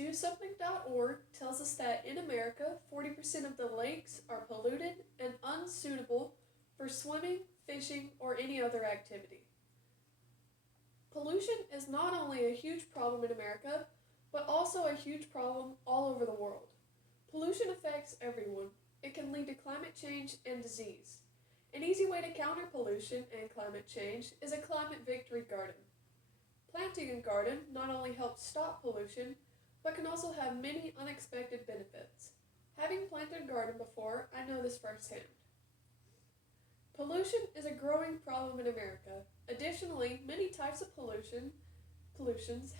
DoSomething.org tells us that in America, 40% of the lakes are polluted and unsuitable for swimming, fishing, or any other activity. Pollution is not only a huge problem in America, but also a huge problem all over the world. Pollution affects everyone. It can lead to climate change and disease. An easy way to counter pollution and climate change is a climate victory garden. Planting a garden not only helps stop pollution, but can also have many unexpected benefits. Having planted a garden before, I know this firsthand. Pollution is a growing problem in America. Additionally, many types of pollutions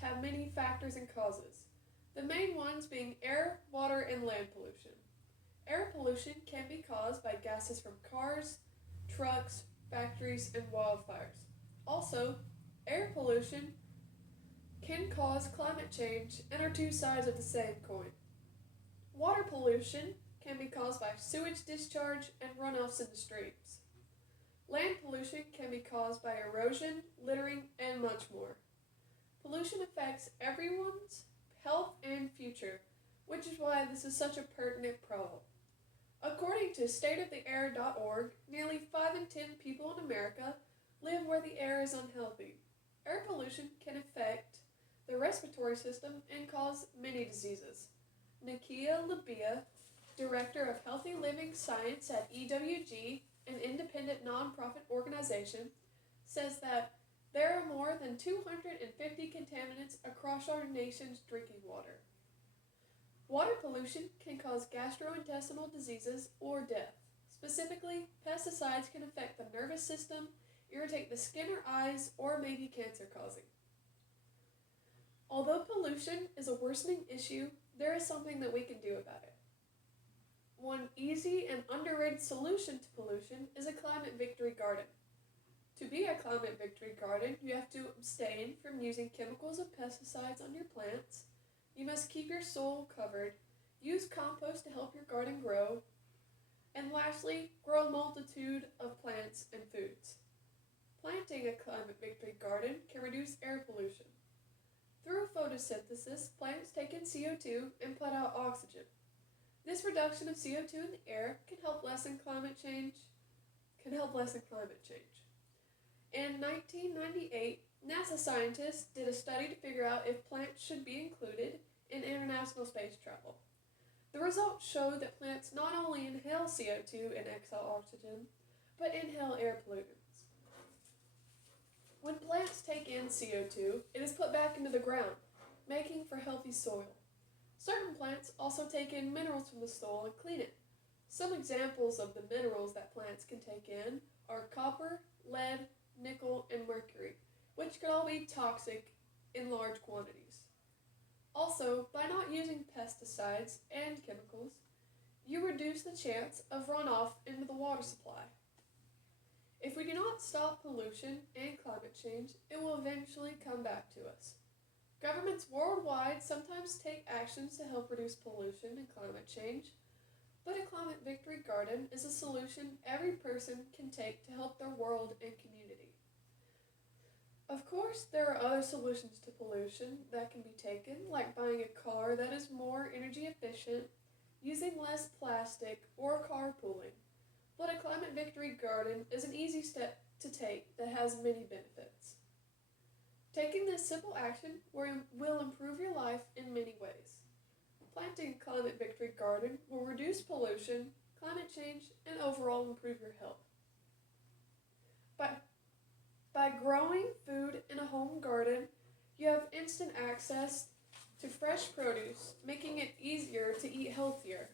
have many factors and causes, the main ones being air, water, and land pollution. Air pollution can be caused by gases from cars, trucks, factories, and wildfires. Also, air pollution can cause climate change and are two sides of the same coin. Water pollution can be caused by sewage discharge and runoffs into streams. Land pollution can be caused by erosion, littering, and much more. Pollution affects everyone's health and future, which is why this is such a pertinent problem. According to stateoftheair.org, nearly 5 in 10 people in America live where the air is unhealthy. Air pollution can affect the respiratory system and cause many diseases. Nakia Labia, Director of Healthy Living Science at EWG, an independent nonprofit organization, says that there are more than 250 contaminants across our nation's drinking water. Water pollution can cause gastrointestinal diseases or death. Specifically, pesticides can affect the nervous system, irritate the skin or eyes, or may be cancer-causing. Although pollution is a worsening issue, there is something that we can do about it. One easy and underrated solution to pollution is a climate victory garden. To be a climate victory garden, you have to abstain from using chemicals or pesticides on your plants. You must keep your soil covered, use compost to help your garden grow, and lastly, grow a multitude of plants and foods. Planting a climate victory garden can reduce air pollution. Through photosynthesis, plants take in CO2 and put out oxygen. This reduction of CO2 in the air can help lessen climate change. In 1998, NASA scientists did a study to figure out if plants should be included in international space travel. The results showed that plants not only inhale CO2 and exhale oxygen, but inhale air pollutants. When plants take in CO2, it is put back into the ground, making for healthy soil. Certain plants also take in minerals from the soil and clean it. Some examples of the minerals that plants can take in are copper, lead, nickel, and mercury, which can all be toxic in large quantities. Also, by not using pesticides and chemicals, you reduce the chance of runoff into the water supply. If we do not stop pollution and climate change, it will eventually come back to us. Governments worldwide sometimes take actions to help reduce pollution and climate change, but a climate victory garden is a solution every person can take to help their world and community. Of course, there are other solutions to pollution that can be taken, like buying a car that is more energy efficient, using less plastic, or carpooling. But a climate victory garden is an easy step to take that has many benefits. Taking this simple action will improve your life in many ways. Planting a climate victory garden will reduce pollution, climate change, and overall improve your health. By growing food in a home garden, you have instant access to fresh produce, making it easier to eat healthier.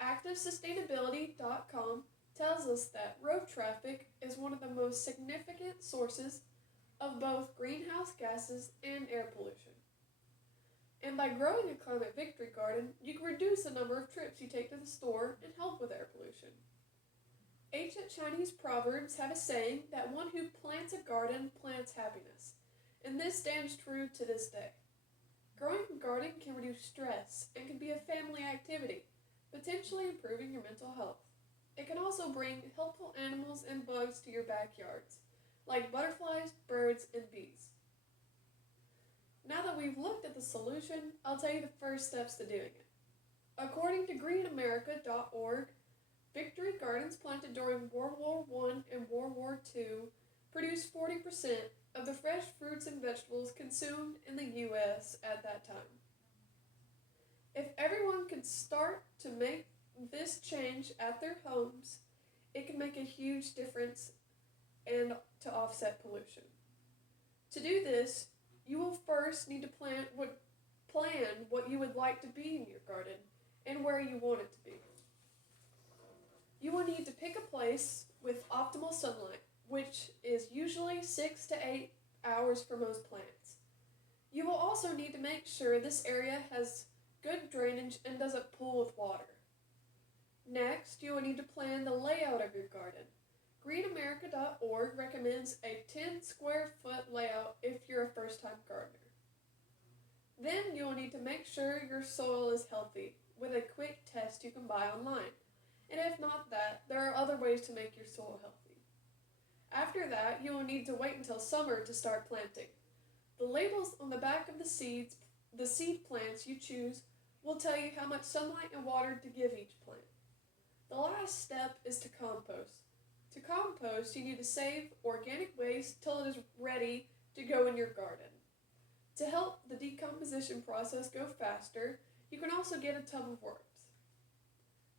ActiveSustainability.com tells us that road traffic is one of the most significant sources of both greenhouse gases and air pollution. And by growing a climate victory garden, you can reduce the number of trips you take to the store and help with air pollution. Ancient Chinese proverbs have a saying that one who plants a garden plants happiness, and this stands true to this day. Growing a garden can reduce stress and can be a family activity, potentially improving your mental health. It can also bring helpful animals and bugs to your backyards, like butterflies, birds, and bees. Now that we've looked at the solution, I'll tell you the first steps to doing it. According to greenamerica.org, Victory gardens planted during World War I and World War II produced 40% of the fresh fruits and vegetables consumed in the U.S. at that time. If everyone could start to make this change at their homes, it can make a huge difference and to offset pollution. To do this, you will first need to plan what you would like to be in your garden and where you want it to be. You will need to pick a place with optimal sunlight, which is usually 6 to 8 hours for most plants. You will also need to make sure this area has good drainage and doesn't pool with water. Next, you will need to plan the layout of your garden. greenamerica.org recommends a 10 square foot layout if you're a first-time gardener. Then you will need to make sure your soil is healthy with a quick test you can buy online. And if not that, there are other ways to make your soil healthy. After that, you will need to wait until summer to start planting. The labels on the back of the seed plants you choose will tell you how much sunlight and water to give each plant. The last step is to compost. To compost, you need to save organic waste till it is ready to go in your garden. To help the decomposition process go faster, you can also get a tub of worms.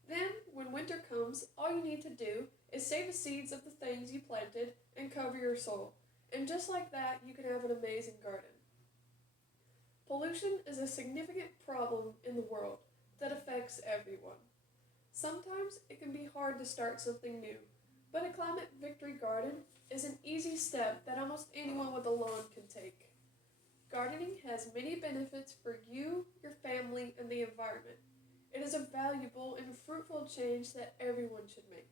Then, when winter comes, all you need to do is save the seeds of the things you planted and cover your soil. And just like that, you can have an amazing garden. Pollution is a significant problem in the world that affects everyone. Sometimes it can be hard to start something new, but a climate victory garden is an easy step that almost anyone with a lawn can take. Gardening has many benefits for you, your family, and the environment. It is a valuable and fruitful change that everyone should make.